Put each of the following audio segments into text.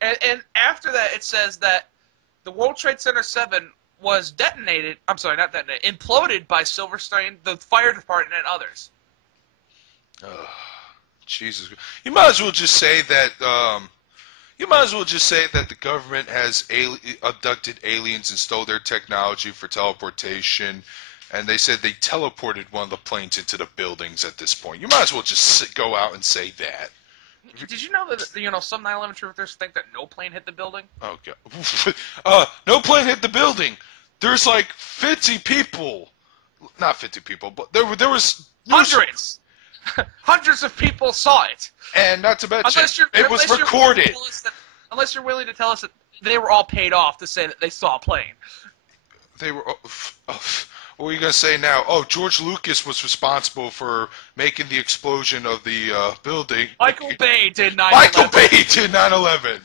And after that, it says that the World Trade Center 7 was detonated. I'm sorry, not detonated. Imploded by Silverstein, the fire department, and others. Oh, Jesus. You might as well just say that. You might as well just say that the government has abducted aliens and stole their technology for teleportation, and they said they teleported one of the planes into the buildings at this point. You might as well just go out and say that. Did you know that some 9/11 truthers think that no plane hit the building? Oh god. No plane hit the building. There's like 50 people. Not 50 people, but there was hundreds. Hundreds of people saw it. And not to mention, it was recorded. Unless you're willing to tell us that they were all paid off to say that they saw a plane. They were. What are you going to say now? Oh, George Lucas was responsible for making the explosion of the building. Michael Bay did 9/11. Michael Bay did 9/11.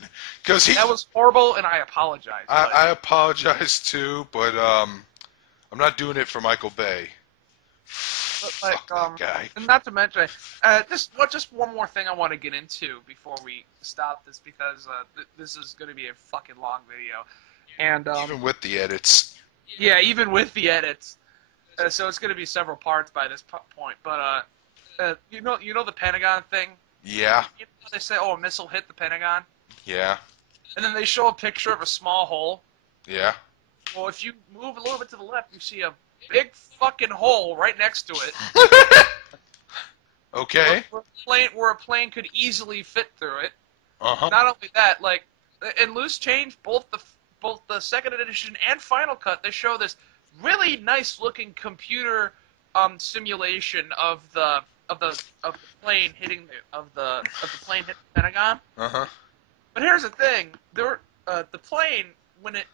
That was horrible, and I apologize. I apologize too, but I'm not doing it for Michael Bay. Fuck that guy. And not to mention, just one more thing I want to get into before we stop this, because this is going to be a fucking long video. And even with the edits. Yeah, even with the edits. So it's going to be several parts by this point. But you know the Pentagon thing? Yeah. You know, they say, oh, a missile hit the Pentagon. Yeah. And then they show a picture of a small hole. Yeah. Well, if you move a little bit to the left, you see a big fucking hole right next to it. Okay. Where a plane could easily fit through it. Uh-huh. Not only that, like, in Loose Change, both the second edition and Final Cut, they show this really nice looking computer simulation of the plane hitting the plane hit the Pentagon. Uh-huh. But here's the thing: the plane, when it,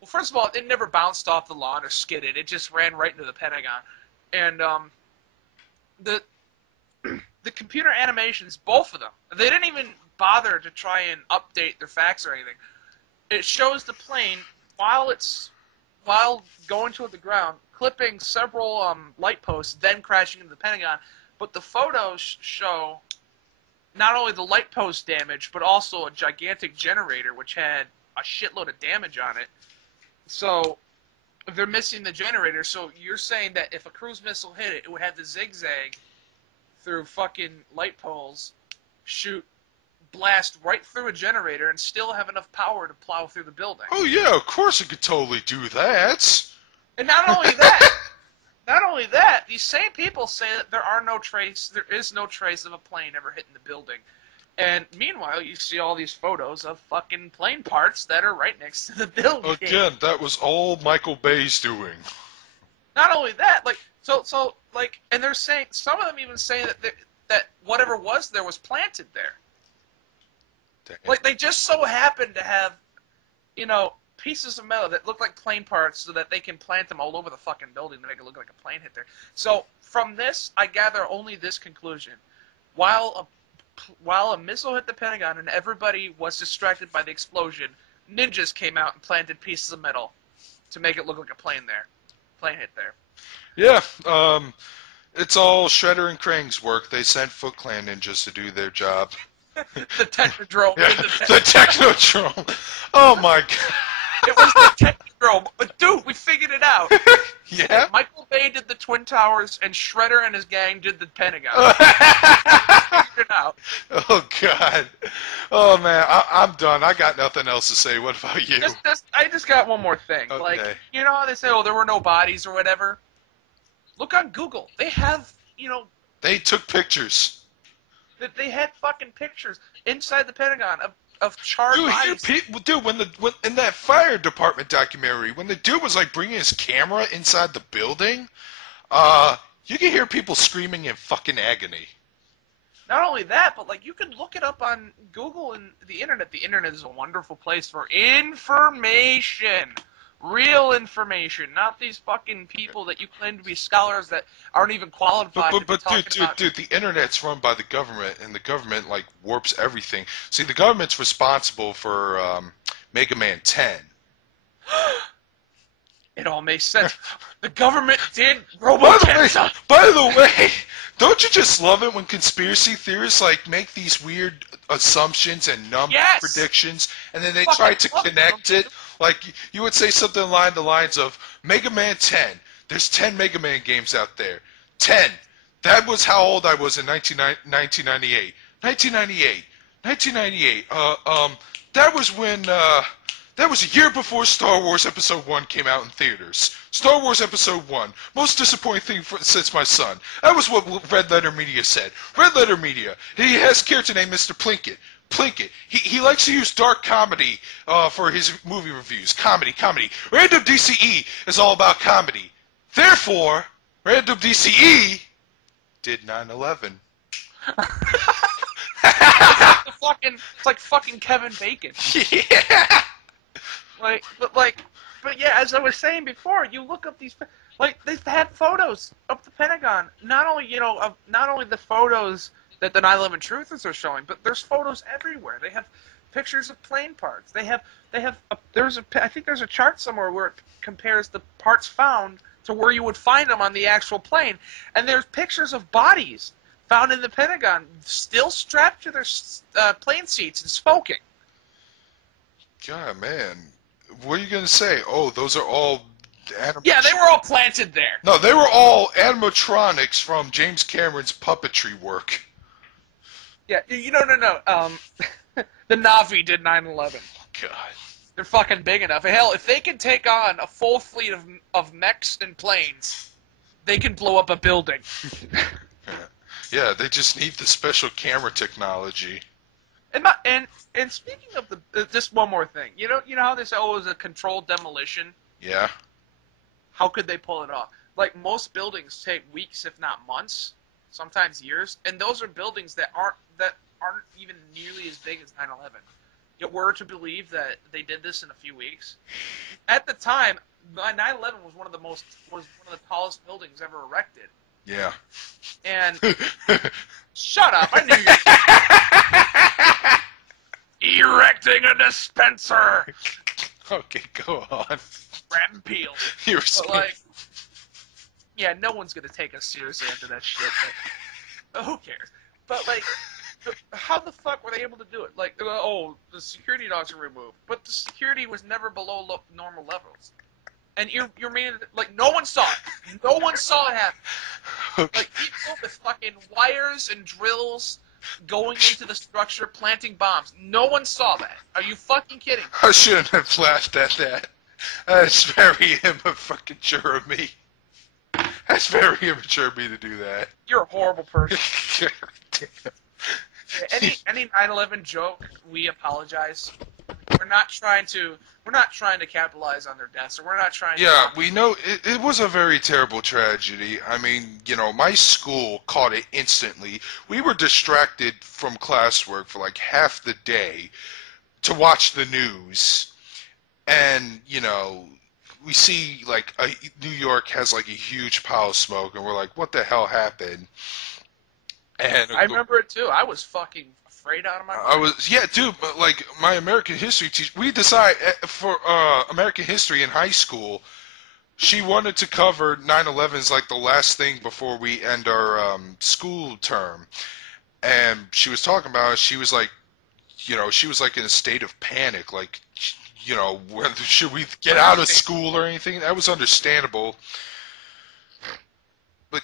well, first of all, it never bounced off the lawn or skidded. It just ran right into the Pentagon, and the computer animations, both of them, they didn't even bother to try and update their facts or anything. It shows the plane while going toward the ground, clipping several light posts, then crashing into the Pentagon. But the photos show not only the light post damage, but also a gigantic generator which had a shitload of damage on it. So they're missing the generator. So you're saying that if a cruise missile hit it, it would have the zigzag through fucking light poles, blast right through a generator, and still have enough power to plow through the building. Oh yeah, of course it could totally do that. And not only that, these same people say that there is no trace of a plane ever hitting the building. And meanwhile, you see all these photos of fucking plane parts that are right next to the building. Again, that was all Michael Bay's doing. Not only that, and they're saying, some of them even say that whatever was there was planted there. Damn. Like, they just so happen to have, pieces of metal that look like plane parts so that they can plant them all over the fucking building to make it look like a plane hit there. So, from this, I gather only this conclusion. While a missile hit the Pentagon and everybody was distracted by the explosion, ninjas came out and planted pieces of metal to make it look like a plane hit there. Yeah, it's all Shredder and Krang's work. They sent Foot Clan ninjas to do their job. The Technodrome. Yeah, the Technodrome. Oh my god. It was the Technodrome. But dude, we figured it out. Yeah? Michael Bay did the Twin Towers, and Shredder and his gang did the Pentagon. Figured it out. Oh god. Oh man, I'm done. I got nothing else to say. What about you? I just got one more thing. Okay. Like, you know how they say, oh, there were no bodies or whatever? Look on Google. They have, They took pictures. They had fucking pictures inside the Pentagon of charred bodies. Dude, when in that fire department documentary, when the dude was like bringing his camera inside the building, you can hear people screaming in fucking agony. Not only that, but like you can look it up on Google and the internet. The internet is a wonderful place for information. Real information, not these fucking people that you claim to be scholars that aren't even qualified to be talking about. Dude, the internet's run by the government, and the government, like, warps everything. See, the government's responsible for Mega Man 10. It all makes sense. The government did robo-cancer. By the way, don't you just love it when conspiracy theorists like make these weird assumptions and number predictions, and then they try to connect it? Like you would say something along the lines of Mega Man 10. There's 10 Mega Man games out there. 10. That was how old I was in 1998. 1998. 1998. That was when. That was a year before Star Wars Episode 1 came out in theaters. Star Wars Episode 1. Most disappointing thing since my son. That was what Red Letter Media said. Red Letter Media. He has a character named Mr. Plinkett. Plinkett. He likes to use dark comedy for his movie reviews. Comedy. Random DCE is all about comedy. Therefore, Random DCE did 9/11. It's like fucking Kevin Bacon. Yeah. But yeah, as I was saying before, you look up these, like, they've had photos of the Pentagon. Not only the photos that the 9/11 truthers are showing, but there's photos everywhere. They have pictures of plane parts. I think there's a chart somewhere where it compares the parts found to where you would find them on the actual plane, and there's pictures of bodies found in the Pentagon still strapped to their plane seats and smoking. God, man. What are you going to say? Oh, those are all Yeah, they were all planted there. No, they were all animatronics from James Cameron's puppetry work. Yeah, no. The Na'vi did 9/11. God. They're fucking big enough. Hell, if they can take on a full fleet of mechs and planes, they can blow up a building. Yeah, they just need the special camera technology. And speaking of just one more thing, you know how they say, oh, it was a controlled demolition? Yeah. How could they pull it off? Like, most buildings take weeks, if not months, sometimes years, and those are buildings that aren't even nearly as big as 9/11. Yet we're to believe that they did this in a few weeks. At the time, 9/11 was one of the tallest buildings ever erected. Yeah. And shut up! I knew you. Erecting a dispenser. Okay, go on. Ram Peel. You're saying... yeah, no one's gonna take us seriously after that shit. But who cares? But how the fuck were they able to do it? Like, the security dogs were removed, but the security was never below normal levels. And you're meaning, like, no one saw it. No one saw it happen. Okay. Like, people with fucking wires and drills going into the structure, planting bombs. No one saw that. Are you fucking kidding? I shouldn't have laughed at that. That's very immature of me. That's very immature of me to do that. You're a horrible person. Any 9/11 joke, we apologize. We're not trying to capitalize on their deaths, or we're not trying. Yeah, we know it was a very terrible tragedy. I mean, my school caught it instantly. We were distracted from classwork for like half the day to watch the news, and we see like New York has like a huge pile of smoke, and we're like, what the hell happened? And I remember it too. I was fucking afraid out of my mind. Dude, but like my American history teacher, we decided for American history in high school, she wanted to cover 9/11 as like the last thing before we end our school term, and she was talking about it. She was like, she was like in a state of panic, like, whether should we get out of school or anything. That was understandable, but.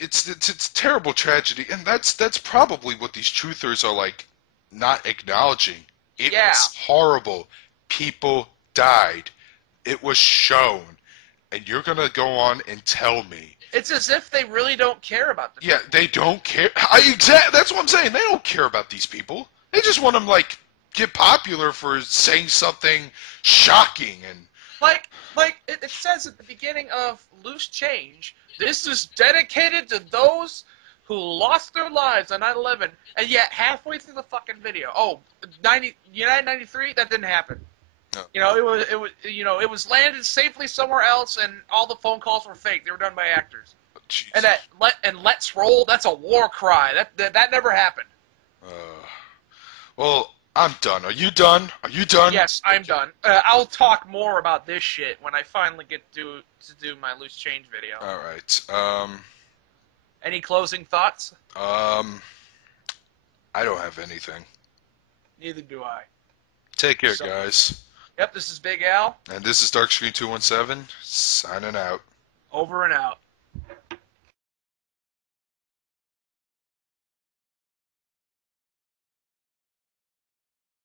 It's a terrible tragedy, and that's probably what these truthers are like, not acknowledging. It was horrible. People died. It was shown, and you're gonna go on and tell me. It's as if they really don't care about them. Yeah, they don't care. That's what I'm saying. They don't care about these people. They just want them like get popular for saying something shocking and. Like it says at the beginning of Loose Change, this is dedicated to those who lost their lives on 9/11, and yet halfway through the fucking video, United 93, that didn't happen. No. It was landed safely somewhere else, and all the phone calls were fake. They were done by actors. Jesus. And Let's Roll, that's a war cry. That never happened. Well, I'm done. Are you done? Are you done? Yes, I'm done. I'll talk more about this shit when I finally get to do my loose change video. All right. Any closing thoughts? I don't have anything. Neither do I. Take care, So, guys. yep, this is Big Al. And this is Darkscreen217 signing out. Over and out.